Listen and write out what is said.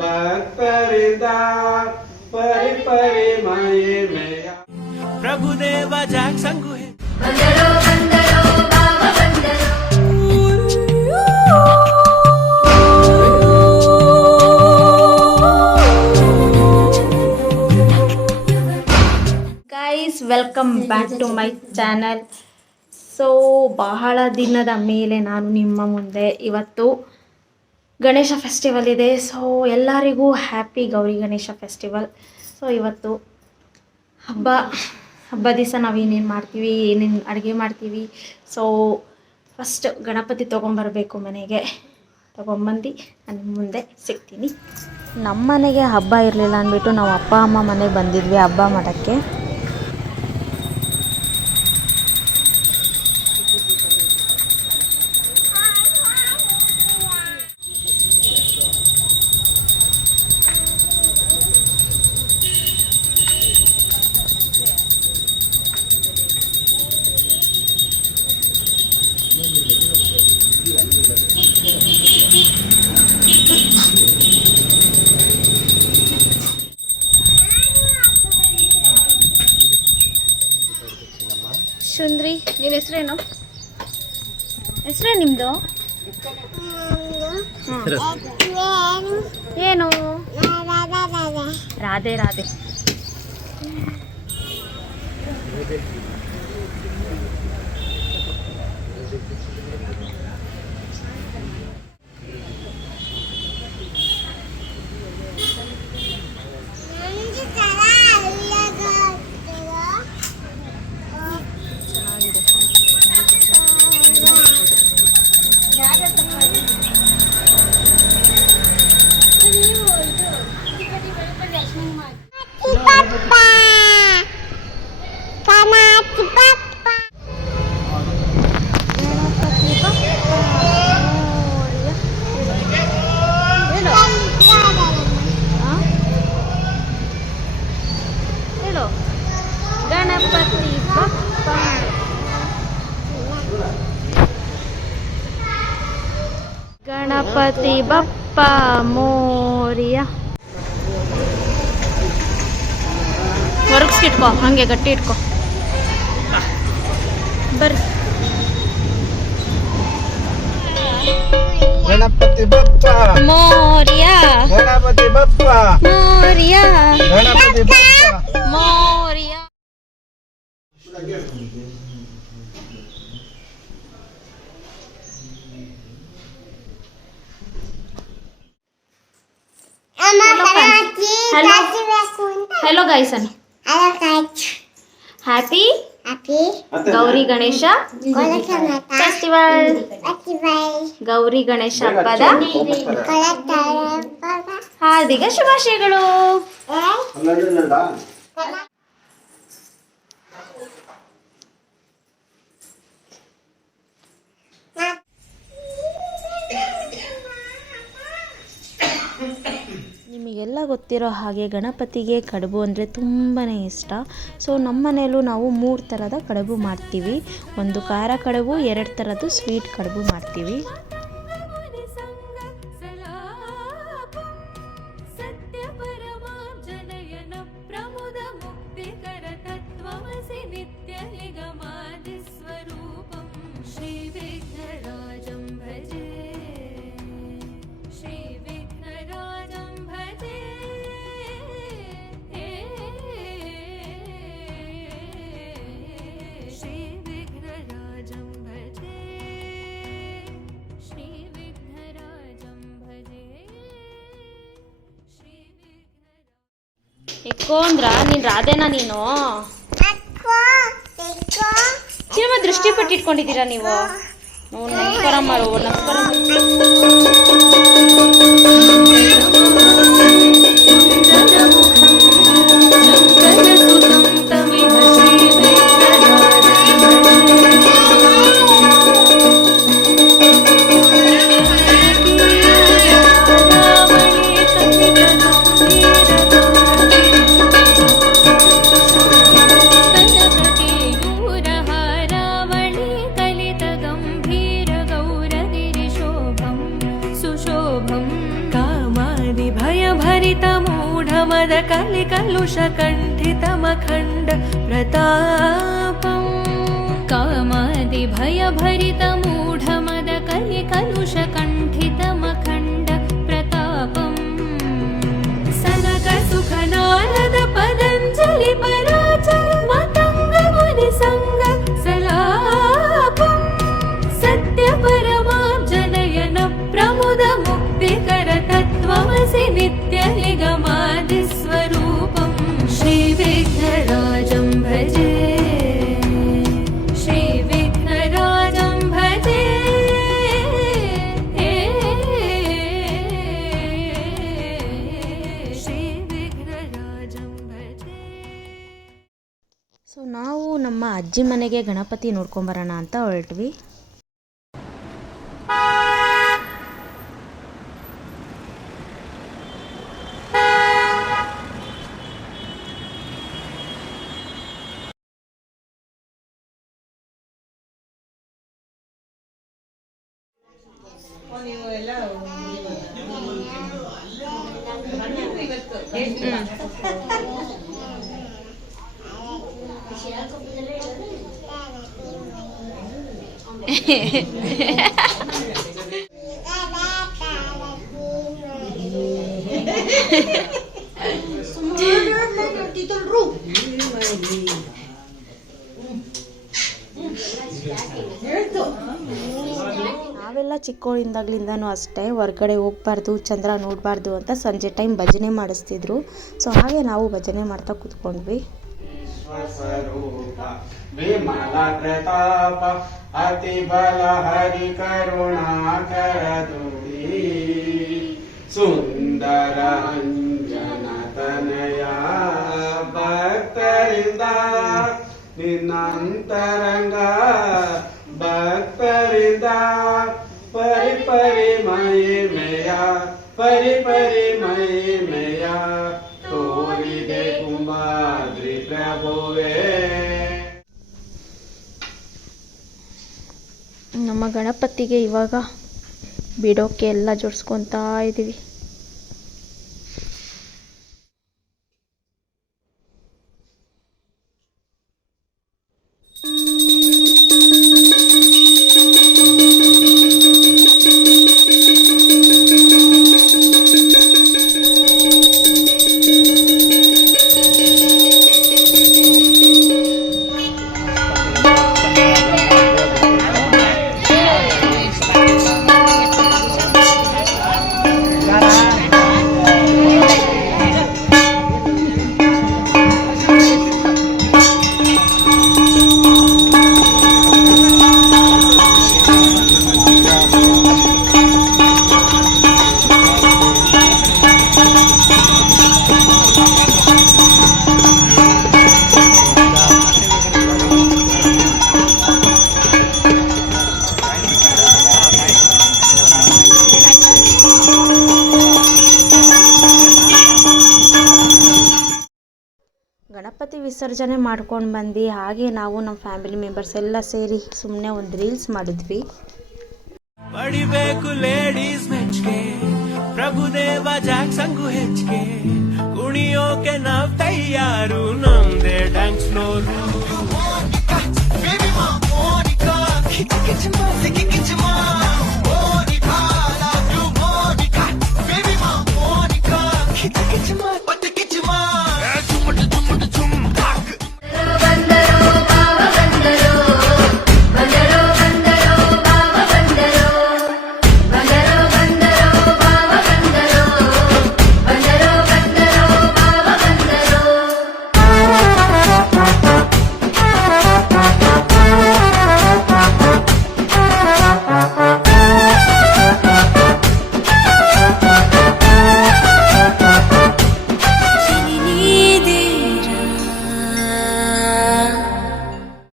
ಭಕ್ತರಿಂದ ಪರಿಮಯ ಪ್ರಭುದೇವ ಜಾಕ್ಸನ್ ಗುಹೆ guys, welcome back to my channel. So ಬಹಳ ದಿನದ ಮೇಲೆ ನಾನು ನಿಮ್ಮ ಮುಂದೆ ಇವತ್ತು ಗಣೇಶ ಫೆಸ್ಟಿವಲ್ ಇದೆ. ಸೊ ಎಲ್ಲರಿಗೂ happy Gauri Ganesha festival. So ಇವತ್ತು ಹಬ್ಬ ದಿವಸ ನಾವು ಏನೇನು ಮಾಡ್ತೀವಿ, ಏನೇನು ಅಡುಗೆ ಮಾಡ್ತೀವಿ. ಸೊ ಫಸ್ಟ್ ಗಣಪತಿ ತೊಗೊಂಬರಬೇಕು, ಮನೆಗೆ ತೊಗೊಂಬಂದು ನಾನು ಮುಂದೆ ಸಿಗ್ತೀನಿ. ನಮ್ಮ ಮನೆಗೆ ಹಬ್ಬ ಇರಲಿಲ್ಲ ಅಂದ್ಬಿಟ್ಟು ನಾವು ಅಪ್ಪ ಅಮ್ಮ ಮನೆಗೆ ಬಂದಿದ್ವಿ ಹಬ್ಬ ಮಾಡೋಕ್ಕೆ. ಸುಂದ್ರಿ, ನಿನ್ನ ಹೆಸರೇನು? ಹೆಸರೇನು ನಿಮ್ಮದು? ಏನು? ರಾಧೆ ರಾಧೆ. ಗಣಪತಿ ಬಪ್ಪ ಮೋರಿಯ. ಹೊರಗಿಸ್ಕಿಟ್ಕೋ, ಹಾಗೆ ಗಟ್ಟಿ ಇಟ್ಕೋ. ಬರ್ರಿ. Ganapati Bappa Morya, Ganapati Bappa Morya, Ganapati Bappa Morya. Hello guys, happy Gauri Ganesh festival. Gauri Ganesh ಹಬ್ಬದ ಹಾರ್ದಿಕ ಶುಭಾಶಯಗಳು. ನಿಮಗೆಲ್ಲ ಗೊತ್ತಿರೋ ಹಾಗೆ ಗಣಪತಿಗೆ ಕಡುಬು ಅಂದರೆ ತುಂಬಾ ಇಷ್ಟ. ಸೊ ನಮ್ಮ ಮನೆಯಲ್ಲೂ ನಾವು 3 ಥರದ ಕಡುಬು ಮಾಡ್ತೀವಿ. ಒಂದು ಖಾರ ಕಡುಬು, 2 ಥರದ್ದು ಸ್ವೀಟ್ ಕಡುಬು ಮಾಡ್ತೀವಿ. ಎಕ್ಕೋ ಅಂದ್ರ ನೀನ್ ರಾಧೆನಾ? ನೀನು ಸಿನಿಮ ದೃಷ್ಟಿ ಪಟ್ಟಿಟ್ಕೊಂಡಿದ್ದೀರಾ ನೀವು? ನಮಸ್ಕಾರ ಮಾಡು, ನಮಸ್ಕಾರ. गंभीर गौरगिरिशोभम् क्षोभम् कामादिभयभरितमूढमदकलिकलुषकण्ठितमखण्ड प्रतापम् कामादिभयभरितमूढमदकलिकलुषकण्ठितमखण्ड प्रतापम् सनकसुखनारद पतञ्जलि पराचर मतङ्ग मुनिसङ्ग सलापम् सत्यपरमार्जनयन प्रमुद मुक्तिकर तत्त्वमसि नित्यनिगमादिस्वरूपम् श्रीविघ्नराजं भजे श्रीविघ्नराजं भजे श्रीविघ्नराजं भजे. ಸೊ ನಾವು ನಮ್ಮ ಅಜ್ಜಿ ಮನೆಗೆ ಗಣಪತಿ ನೋಡ್ಕೊಂಬರೋಣ ಅಂತ ಹೊರಟ್ವಿ. ನಾವೆಲ್ಲ ಚಿಕ್ಕವಳಿಂದಾಗ್ಲಿಂದನೂ ಅಷ್ಟೇ ಹೊರ್ಗಡೆ ಹೋಗ್ಬಾರ್ದು, ಚಂದ್ರ ನೋಡಬಾರ್ದು ಅಂತ ಸಂಜೆ ಟೈಮ್ ಭಜನೆ ಮಾಡಿಸ್ತಿದ್ರು. ಸೊ ಹಾಗೆ ನಾವು ಭಜನೆ ಮಾಡ್ತಾ ಕೂತ್ಕೊಂಡ್ವಿ. ಸ್ವರೂಪ ವಿಮಲ ಪ್ರತಾಪ ಅತಿ ಬಲ ಹರಿ ಕರುಣಾಕರ ದುಡಿ ಸುಂದರ ಅಂಜನ ತನಯ ಭಕ್ತರಿಂದ ನಿನ್ನಂತರಂಗ ಭಕ್ತರಿಂದ ಪರಿಪರಿ ಮಹಿಮೆಯ ಪರಿಪರಿ ಮಹಿಮೆಯ ತೋರಿದೆ ಕುಂಬಾದ್ರಿ ಪ್ರಭುವೇ. ನಮ್ಮ ಗಣಪತಿಗೆ ಇವಾಗ ಬಿಡೋಕೆ ಎಲ್ಲ ಜೋಡಿಸ್ಕೊತಾ ಇದ್ದೀವಿ. ಗಣಪತಿ ವಿಸರ್ಜನೆ ಮಾಡ್ಕೊಂಡು ಬಂದು ಹಾಗೆ ನಾವು ನಮ್ಮ ಫ್ಯಾಮಿಲಿ ಮೆಂಬರ್ಸ್ ಎಲ್ಲ ಸೇರಿ ಸುಮ್ಮನೆ ಒಂದು ರೀಲ್ಸ್ ಮಾಡಿದ್ವಿ. ಪಡಿಬೇಕು ಲೇಡೀಸ್ ಮೆಚ್ಗೆ ಪ್ರಭುದೇವ ಜಾಕ್ಸಂಗು ಹೆಚ್ಚಿಗೆ ಕುಣಿಯೋಕೆ ನಾವ್ ತಯಾರು ನಮ್ದೇ ಡ್ಯಾನ್ಸ್ ಫ್ಲೋರ್